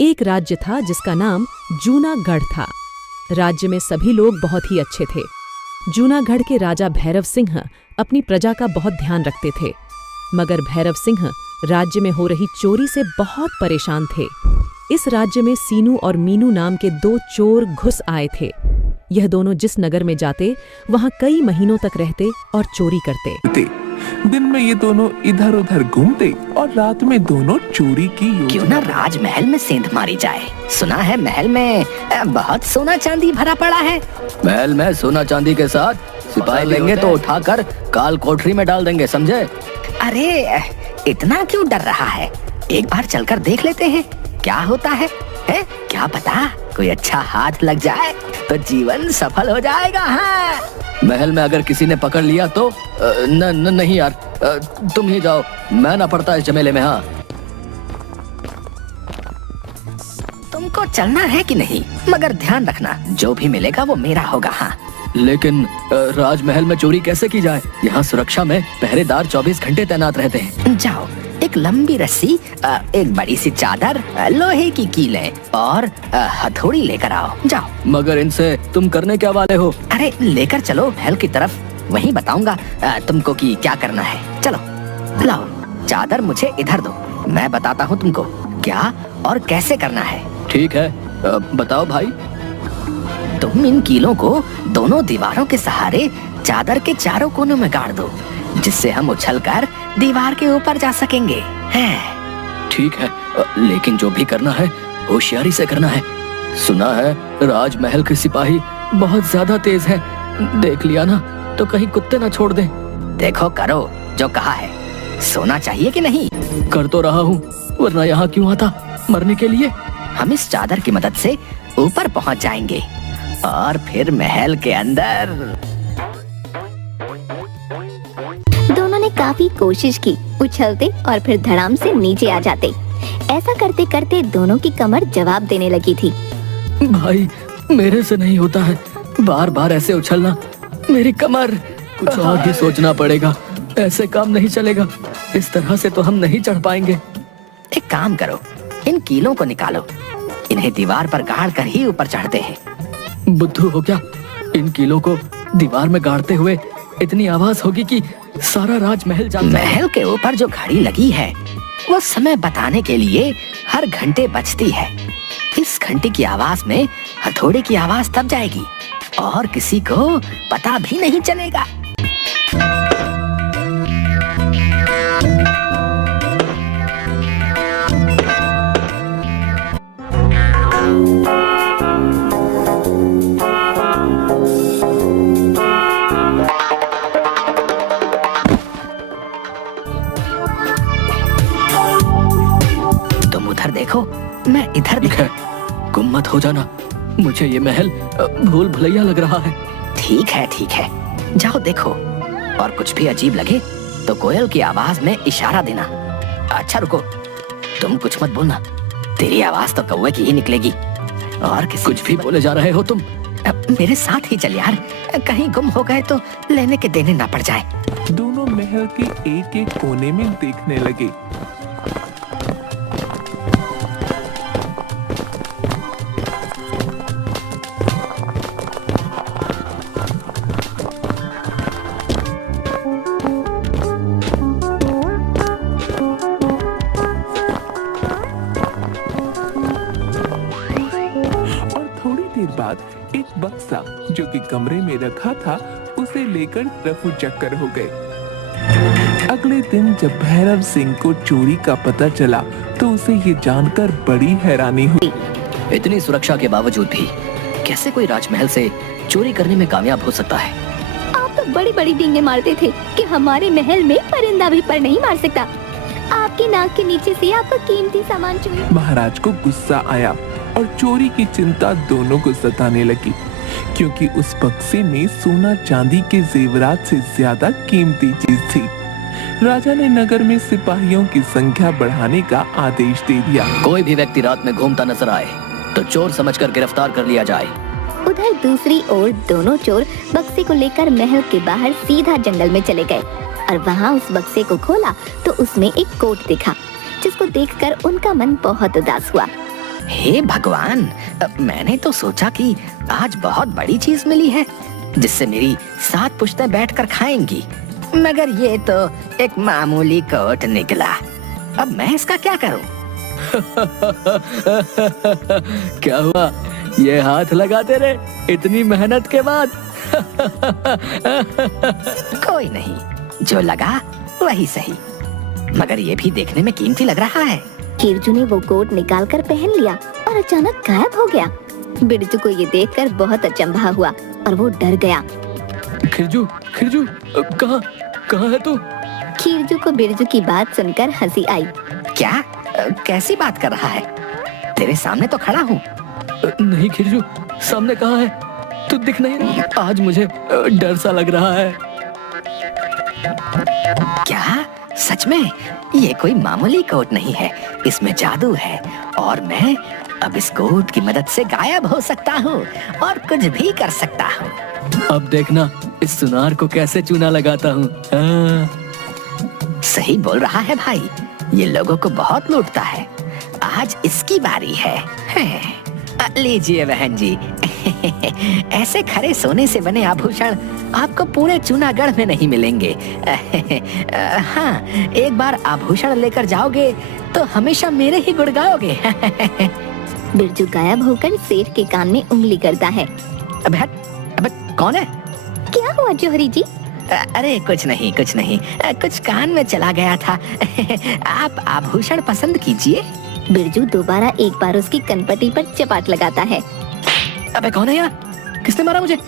एक राज्य था जिसका नाम जूनागढ़ था। राज्य में सभी लोग बहुत ही अच्छे थे। जूनागढ़ के राजा भैरव सिंह अपनी प्रजा का बहुत ध्यान रखते थे, मगर भैरव सिंह राज्य में हो रही चोरी से बहुत परेशान थे। इस राज्य में सीनू और मीनू नाम के दो चोर घुस आए थे। यह दोनों जिस नगर में जाते वहां कई महीनों तक रहते और चोरी करते। दिन में ये दोनों इधर उधर घूमते और रात में दोनों चोरी की क्यों ना राजमहल में सेंध मारी जाए। सुना है महल में बहुत सोना चांदी भरा पड़ा है। महल में सोना चांदी के साथ सिपाही लेंगे तो उठाकर काल कोठरी में डाल देंगे, समझे? अरे इतना क्यों डर रहा है? एक बार चलकर देख लेते हैं क्या होता है। क्या पता कोई अच्छा हाथ लग जाए तो जीवन सफल हो जाएगा। हाँ। महल में अगर किसी ने पकड़ लिया तो नहीं यार, तुम ही जाओ, मैं ना पड़ता इस झमेले में। हाँ, तुमको चलना है कि नहीं? मगर ध्यान रखना जो भी मिलेगा वो मेरा होगा। हाँ, लेकिन राजमहल में चोरी कैसे की जाए? यहाँ सुरक्षा में पहरेदार 24 घंटे तैनात रहते हैं। जाओ, एक लंबी रस्सी, एक बड़ी सी चादर, लोहे की कीलें और हथौड़ी लेकर आओ। जाओ। मगर इनसे तुम करने क्या वाले हो? अरे लेकर चलो महल की तरफ, वहीं बताऊंगा तुमको कि क्या करना है। चलो लाओ, चादर मुझे इधर दो, मैं बताता हूँ तुमको क्या और कैसे करना है। ठीक है, बताओ भाई। तुम इन कीलों को दोनों दीवारों के सहारे चादर के चारों कोनों में गाड़ दो, जिससे हम उछलकर दीवार के ऊपर जा सकेंगे। ठीक है, लेकिन जो भी करना है होशियारी से करना है। सुना है राजमहल के सिपाही बहुत ज्यादा तेज हैं। देख लिया ना तो कहीं कुत्ते ना छोड़ दें। देखो, करो जो कहा है। सोना चाहिए कि नहीं? कर तो रहा हूँ, वरना यहाँ क्यों आता? मरने के लिए। हम इस चादर की मदद से ऊपर पहुँच जाएंगे और फिर महल के अंदर। दोनों ने काफी कोशिश की, उछलते और फिर धड़ाम से नीचे आ जाते। ऐसा करते करते दोनों की कमर जवाब देने लगी थी। भाई, मेरे से नहीं होता है, बार बार ऐसे उछलना। मेरी कमर। कुछ और भी सोचना पड़ेगा, ऐसे काम नहीं चलेगा। इस तरह से तो हम नहीं चढ़ पाएंगे। एक काम करो, इन कीलों को निकालो, इन्हें दीवार पर गाड़ कर ही ऊपर चढ़ते हैं। बुद्धू हो क्या? इन कीलों को दीवार में गाड़ते हुए इतनी आवाज होगी कि सारा राजमहल जाग जाए। महल के ऊपर जो घड़ी लगी है वो समय बताने के लिए हर घंटे बजती है। इस घंटे की आवाज में हथौड़े की आवाज तब जाएगी और किसी को पता भी नहीं चलेगा। देखो, मैं इधर ठीक है, गुम मत हो जाना। मुझे ये महल भूल भुलैया लग रहा है। ठीक है, ठीक है, जाओ देखो, और कुछ भी अजीब लगे तो कोयल की आवाज में इशारा देना। अच्छा रुको, तुम कुछ मत बोलना, तेरी आवाज तो कौवे की ही निकलेगी। और किसी कुछ भी बोले जा रहे हो तुम? मेरे साथ ही चल यार, कहीं गुम हो गए तो लेने के देने ना पड़ जाए। दोनों महल के एक एक कोने में देखने लगे। बाद एक बक्सा जो कि कमरे में रखा था उसे लेकर रफू चक्कर हो गए। अगले दिन जब भैरव सिंह को चोरी का पता चला तो उसे ये जानकर बड़ी हैरानी हुई। इतनी सुरक्षा के बावजूद भी कैसे कोई राजमहल से चोरी करने में कामयाब हो सकता है? आप तो बड़ी बड़ी डींगे मारते थे कि हमारे महल में परिंदा भी पर नहीं मार सकता। आपकी नाक के नीचे से आपका कीमती सामान चोरी। महाराज को गुस्सा आया और चोरी की चिंता दोनों को सताने लगी, क्योंकि उस बक्से में सोना चांदी के जेवरात से ज्यादा कीमती चीज थी। राजा ने नगर में सिपाहियों की संख्या बढ़ाने का आदेश दे दिया। कोई भी व्यक्ति रात में घूमता नजर आए तो चोर समझकर गिरफ्तार कर लिया जाए। उधर दूसरी ओर दोनों चोर बक्से को लेकर महल के बाहर सीधा जंगल में चले गए और वहाँ उस बक्से को खोला तो उसमें एक कोट दिखा, जिसको देखकर उनका मन बहुत उदास हुआ। हे भगवान, मैंने तो सोचा कि आज बहुत बड़ी चीज मिली है जिससे मेरी 7 पुश्तें बैठकर खाएंगी, मगर ये तो एक मामूली कोट निकला। अब मैं इसका क्या करूं? क्या हुआ, ये हाथ लगाते रहे इतनी मेहनत के बाद? कोई नहीं, जो लगा वही सही, मगर ये भी देखने में कीमती लग रहा है। खिरजू ने वो कोट निकालकर पहन लिया और अचानक गायब हो गया। बिरजू को ये देखकर बहुत अचंभा हुआ और वो डर गया। खिरजू, खिरजू, कहाँ कहाँ है तू? खिरजू को बिरजू की बात सुनकर हंसी आई। क्या? कैसी बात कर रहा है? तेरे सामने तो खड़ा हूँ। नहीं खिरजू, सामने कहाँ है? तू दिख नहीं रहा। आज मुझे डर सा लग रहा है। क्या? सच में? ये कोई मामूली कोट नहीं है, इसमें जादू है और मैं अब इस कोट की मदद से गायब हो सकता हूँ और कुछ भी कर सकता हूँ। अब देखना इस सुनार को कैसे चूना लगाता हूँ। सही बोल रहा है भाई, ये लोगों को बहुत लूटता है। आज इसकी बारी है। लीजिए बहन जी, ऐसे खरे सोने से बने आभूषण आपको पूरे जूनागढ़ में नहीं मिलेंगे। हाँ, एक बार आभूषण लेकर जाओगे तो हमेशा मेरे ही गुण गाओगे। बिरजू गायब होकर सेठ के कान में उंगली करता है। अबे कौन है? क्या हुआ जौहरी जी? अरे कुछ नहीं, कुछ कान में चला गया था। आप आभूषण पसंद कीजिए। बिरजू दोबारा एक बार उसकी कनपटी पर चपाट लगाता है। अबे कौन है यहाँ? किसने मारा मुझे?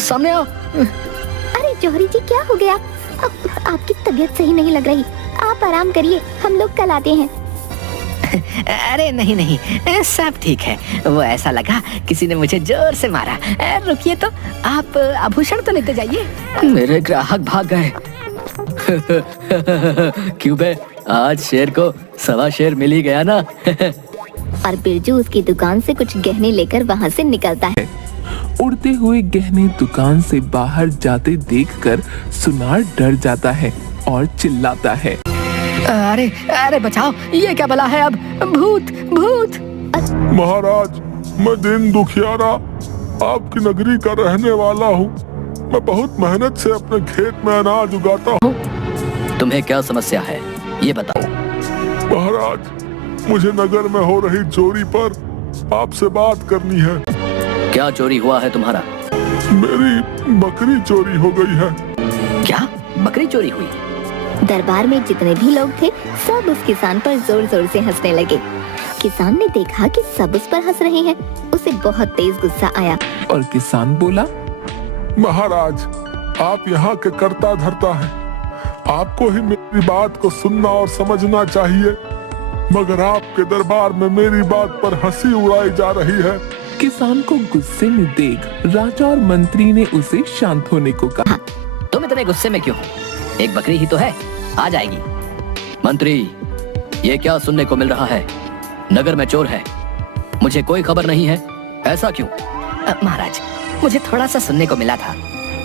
सामने आओ। अरे जौहरी जी, क्या हो गया? आपकी तबीयत सही नहीं लग रही, आप आराम करिए, हम लोग कल आते हैं। अरे नहीं, सब ठीक है। वो ऐसा लगा किसी ने मुझे जोर से मारा। रुकिए तो, आप आभूषण तो लेते जाइए। मेरे ग्राहक भाग गए। क्यों बे, आज शेर को 1.25 शेर मिल ही गया ना। और बिरजू उसकी दुकान से कुछ गहने लेकर वहाँ से निकलता है। उड़ते हुए गहने दुकान से बाहर जाते देखकर सुनार डर जाता है और चिल्लाता है। अरे बचाओ, ये क्या बला है? अब भूत भूत। महाराज, मैं दिन दुखियारा आपकी नगरी का रहने वाला हूँ। मैं बहुत मेहनत से अपने खेत में अनाज उगाता हूँ। तुम्हें क्या समस्या है, ये बताओ। महाराज, मुझे नगर में हो रही चोरी पर आपसे बात करनी है। क्या चोरी हुआ है तुम्हारा? मेरी बकरी चोरी हो गई है। क्या? बकरी चोरी हुई? दरबार में जितने भी लोग थे सब उस किसान पर जोर जोर से हंसने लगे। किसान ने देखा कि सब उस पर हंस रहे हैं, उसे बहुत तेज गुस्सा आया। और किसान बोला, महाराज, आप यहाँ के कर्ता धर्ता हैं, आपको ही मेरी बात को सुनना और समझना चाहिए, मगर आपके दरबार में मेरी बात पर हंसी उड़ाई जा रही है। किसान को गुस्से में देख राजा और मंत्री ने उसे शांत होने को कहा। तुम इतने गुस्से में क्यों? एक बकरी ही तो है, आ जाएगी। मंत्री, ये क्या सुनने को मिल रहा है? नगर में चोर है, मुझे कोई खबर नहीं है, ऐसा क्यों? महाराज, मुझे थोड़ा सा सुनने को मिला था,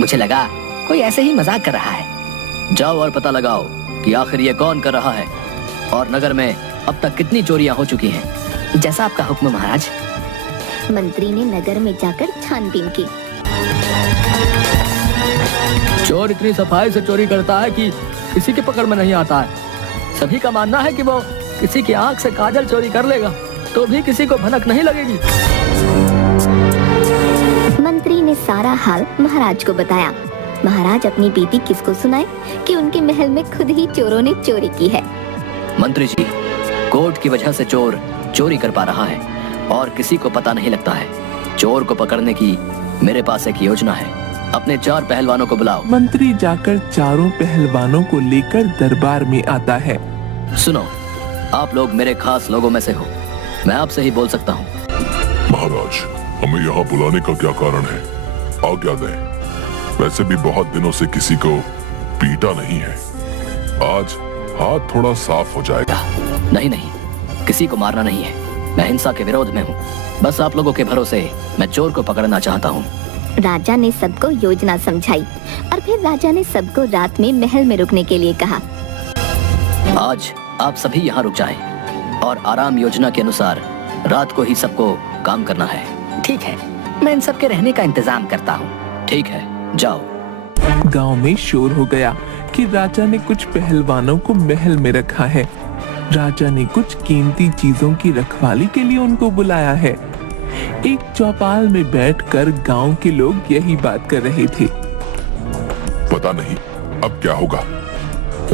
मुझे लगा कोई ऐसे ही मजाक कर रहा है। जाओ और पता लगाओ कि आखिर ये कौन कर रहा है और नगर में अब तक कितनी चोरियां हो चुकी हैं। जैसा आपका हुक्म महाराज। मंत्री ने नगर में जाकर छानबीन की। चोर इतनी सफाई से चोरी करता है कि किसी के पकड़ में नहीं आता है। सभी का मानना है कि वो किसी की आंख से काजल चोरी कर लेगा तो भी किसी को भनक नहीं लगेगी। मंत्री ने सारा हाल महाराज को बताया। महाराज अपनी बीती किसको सुनाए कि उनके महल में खुद ही चोरों ने चोरी की है। मंत्री जी, कोर्ट की वजह से चोर चोरी कर पा रहा है और किसी को पता नहीं लगता है। चोर को पकड़ने की मेरे पास एक योजना है। अपने 4 पहलवानों को बुलाओ। मंत्री जाकर 4 पहलवानों को लेकर दरबार में आता है। सुनो, आप लोग मेरे खास लोगों में से हो, मैं आपसे ही बोल सकता हूँ। महाराज, हमें यहाँ बुलाने का क्या कारण है? आज्ञा दें। वैसे भी बहुत दिनों से किसी को पीटा नहीं है, आज हाथ थोड़ा साफ हो जाएगा। नहीं, किसी को मारना नहीं है, मैं हिंसा के विरोध में हूँ। बस आप लोगों के भरोसे मैं चोर को पकड़ना चाहता हूँ। राजा ने सबको योजना समझाई और फिर राजा ने सबको रात में महल में रुकने के लिए कहा। आज आप सभी यहाँ रुक जाएं और आराम योजना के अनुसार रात को ही सबको काम करना है। ठीक है, मैं इन सब के रहने का इंतजाम करता हूँ। ठीक है, जाओ। गांव में शोर हो गया कि राजा ने कुछ पहलवानों को महल में रखा है। राजा ने कुछ कीमती चीजों की रखवाली के लिए उनको बुलाया है। एक चौपाल में बैठकर गांव के लोग यही बात कर रहे थे। पता नहीं अब क्या होगा,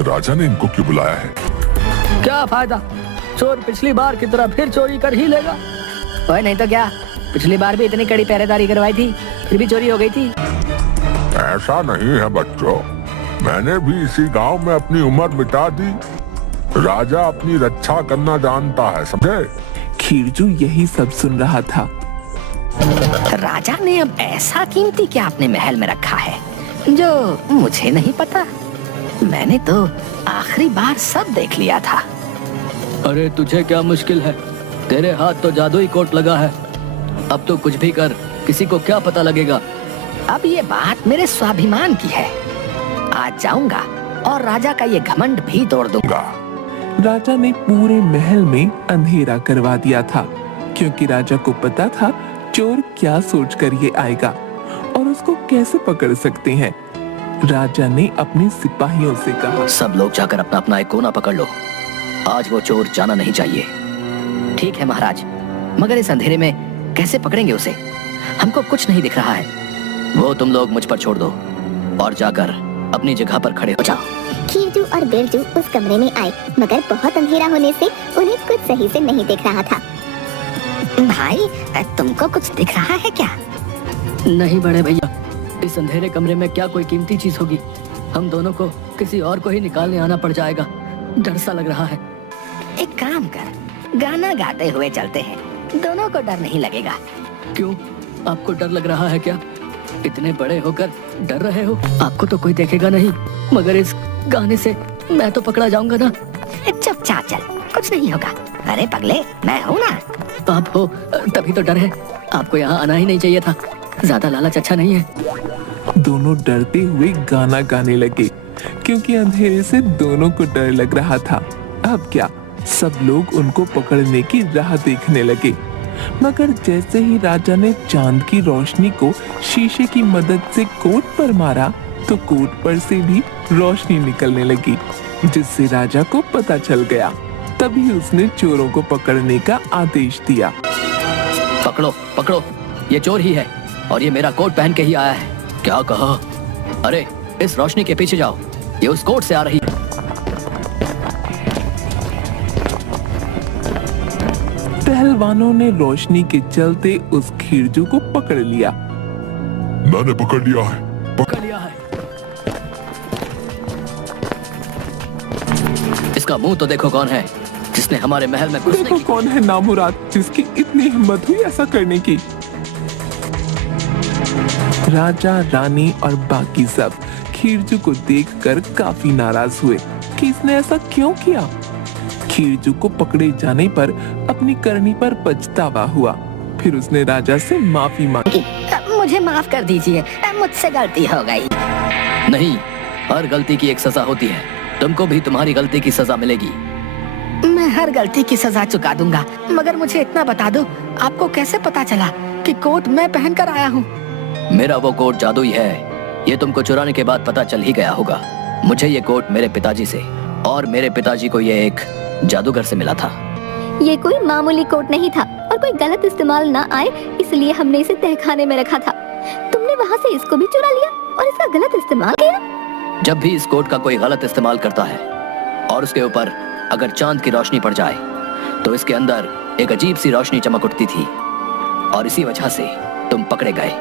राजा ने इनको क्यों बुलाया है। क्या फायदा, चोर पिछली बार की तरह फिर चोरी कर ही लेगा। ओए नहीं तो क्या, पिछली बार भी इतनी कड़ी पहरेदारी करवाई थी, फिर भी चोरी हो गई थी। ऐसा नहीं है बच्चों, मैंने भी इसी गांव में अपनी उम्र बिता दी। राजा अपनी रक्षा करना जानता है, समझे। खीरजू यही सब सुन रहा था। राजा ने अब ऐसा कीमती क्या अपने महल में रखा है जो मुझे नहीं पता। मैंने तो आखिरी बार सब देख लिया था। अरे तुझे क्या मुश्किल है, तेरे हाथ तो जादुई कोट लगा है। अब तो कुछ भी कर, किसी को क्या पता लगेगा। अब ये बात मेरे स्वाभिमान की है। आज जाऊंगा और राजा का ये घमंड भी तोड़ दूंगा। राजा ने पूरे महल में अंधेरा करवा दिया था, क्योंकि राजा को पता था चोर क्या सोचकर ये आएगा और उसको कैसे पकड़ सकते हैं। राजा ने अपने सिपाहियों से कहा, सब लोग जाकर अपना अपना एक कोना पकड़ लो, आज वो चोर जाना नहीं चाहिए। ठीक है महाराज, मगर इस अंधेरे में कैसे पकड़ेंगे उसे? हमको कुछ नहीं दिख रहा है। वो तुम लोग मुझ पर छोड़ दो और जाकर अपनी जगह पर खड़े हो जाओ। खीरजू और बिरजू उस कमरे में आए, मगर बहुत अंधेरा होने से उन्हें कुछ सही से नहीं दिख रहा था। भाई, तुमको कुछ दिख रहा है क्या? नहीं बड़े भैया, इस अंधेरे कमरे में क्या कोई कीमती चीज होगी। हम दोनों को किसी और को ही निकालने आना पड़ जाएगा। डर सा लग रहा है। एक काम कर, गाना गाते हुए चलते हैं, दोनों को डर नहीं लगेगा। क्यों, आपको डर लग रहा है क्या? इतने बड़े होकर डर रहे हो? आपको तो कोई देखेगा नहीं, मगर इस गाने से मैं तो पकड़ा जाऊंगा ना। चुपचाप चल, कुछ नहीं होगा। अरे पगले, मैं हूँ ना। आप हो तभी तो डर है। आपको यहाँ आना ही नहीं चाहिए था, ज्यादा लालच अच्छा नहीं है। दोनों डरते हुए गाना गाने लगे, क्योंकि अंधेरे से दोनों को डर लग रहा था। अब क्या, सब लोग उनको पकड़ने की राह देखने लगे। मगर जैसे ही राजा ने चांद की रोशनी को शीशे की मदद से कोट पर मारा, तो कोट पर से भी रोशनी निकलने लगी, जिससे राजा को पता चल गया। तभी उसने चोरों को पकड़ने का आदेश दिया। पकड़ो पकड़ो, ये चोर ही है और ये मेरा कोट पहन के ही आया है। क्या कहा? अरे इस रोशनी के पीछे जाओ, ये उस कोट से आ रही है। पहलवानों ने रोशनी के चलते उस खीरजू को पकड़ लिया। मैंने पकड़ लिया है। पकड़ लिया है। इसका मुंह तो देखो कौन है जिसने हमारे महल में घुसने देखो की। कौन है नामुराद जिसकी इतनी हिम्मत हुई ऐसा करने की। राजा, रानी और बाकी सब खीरजू को देखकर काफी नाराज हुए कि इसने ऐसा क्यों किया। खीरजू को पकड़े जाने पर अपनी करनी पर पछतावा हुआ। फिर उसने राजा से माफी मांगी। मुझे माफ कर दीजिए, मुझसे गलती हो गई। नहीं, हर गलती की एक सजा होती है। तुमको भी तुम्हारी गलती की सजा मिलेगी। मैं हर गलती की सजा चुका दूंगा, मगर मुझे इतना बता दो, आपको कैसे पता चला कि कोट मैं पहन कर आया हूँ? मेरा वो कोट जादुई है, ये तुमको चुराने के बाद पता चल ही गया होगा। मुझे ये कोट मेरे पिताजी से और मेरे पिताजी को ये एक जादूगर से मिला था। ये कोई मामूली कोट नहीं था और कोई गलत इस्तेमाल ना आए इसलिए हमने इसे तहखाने में रखा था। तुमने वहाँ से इसको भी चुरा लिया और इसका गलत इस्तेमाल किया। जब भी इस कोट का कोई गलत इस्तेमाल करता है और उसके ऊपर अगर चांद की रोशनी पड़ जाए तो इसके अंदर एक अजीब सी रोशनी चमक उठती थी और इसी वजह से तुम पकड़े गए।